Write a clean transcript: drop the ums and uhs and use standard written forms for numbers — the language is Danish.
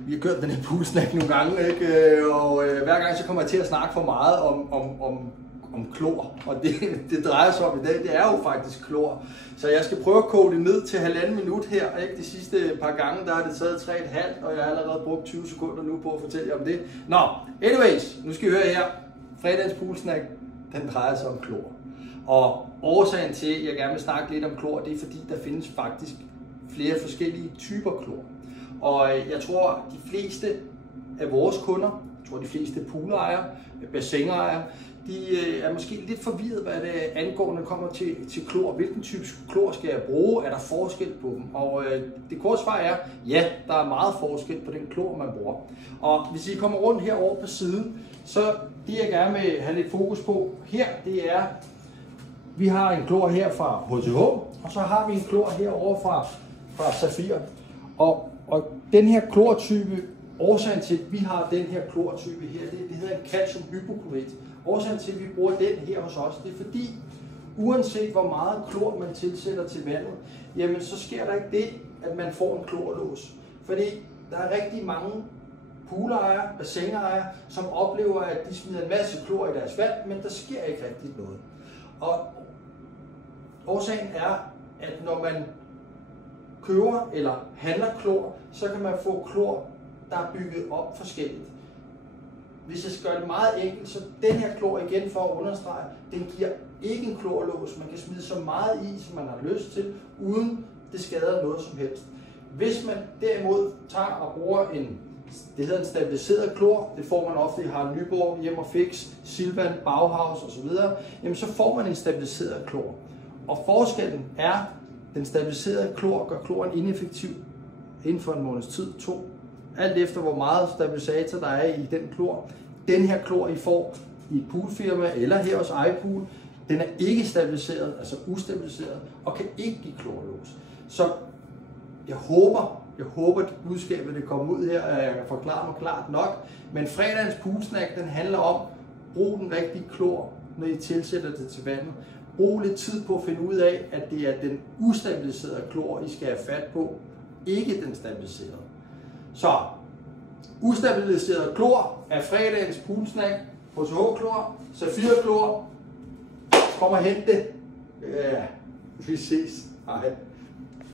Vi har kørt den her poolsnack nogle gange, ikke? Og hver gang så kommer jeg til at snakke for meget om klor, og det drejer sig om i dag, det er jo faktisk klor. Så jeg skal prøve at koge det ned til 1,5 minut her, ikke? De sidste par gange, der har det taget 3,5, og jeg har allerede brugt 20 sekunder nu på at fortælle jer om det. Nå, anyways, nu skal I høre her. Fredagens poolsnack, den drejer sig om klor. Og årsagen til, at jeg gerne vil snakke lidt om klor, det er fordi, der findes faktisk flere forskellige typer klor. Og jeg tror, de fleste af vores kunder, jeg tror de fleste poolejere, bassinejere, de er måske lidt forvirret, hvad det angår, når det kommer til klor. Hvilken type klor skal jeg bruge? Er der forskel på dem? Og det korte svar er, ja, der er meget forskel på den klor, man bruger. Og hvis I kommer rundt herovre på siden, så det jeg gerne vil have lidt fokus på her, det er, vi har en klor her fra HTH, og så har vi en klor herovre fra Safir. Og den her klortype, årsagen til, at vi har den her klortype her, det hedder en calciumhypoklorit. Årsagen til, at vi bruger den her hos os, det er fordi, uanset hvor meget klor man tilsætter til vandet, jamen så sker der ikke det, at man får en klorlås. Fordi der er rigtig mange poolejere, bassinejere, som oplever, at de smider en masse klor i deres vand, men der sker ikke rigtig noget. Og årsagen er, at når man køber eller handler klor, så kan man få klor, der er bygget op forskelligt. Hvis jeg skal gøre det meget enkelt, så den her klor igen for at understrege, den giver ikke en klorlås. Man kan smide så meget i, som man har lyst til, uden det skader noget som helst. Hvis man derimod tager og bruger det hedder en stabiliseret klor, det får man ofte i Harald Nyborg, Hjem og Fix, Silvan, Bauhaus osv., jamen så får man en stabiliseret klor. Og forskellen er, den stabiliserede klor gør kloren ineffektiv inden for en måneds tid, 2. Alt efter hvor meget stabilisator der er i den klor. Den her klor I får i et poolfirma eller her hos iPool, den er ikke stabiliseret, altså ustabiliseret, og kan ikke give klorlås. Så jeg håber at budskabet det kommer ud her, at jeg kan forklare mig klart nok. Men fredagens poolsnack, den handler om, brug den rigtige klor, når I tilsætter det til vandet. Brug lidt tid på at finde ud af, at det er den ustabiliserede klor, I skal have fat på, ikke den stabiliserede. Så, ustabiliseret klor er fredagens poolsnack, HTH-klor, Safir-klor. Kom og hent det. Ja, vi ses. Hej.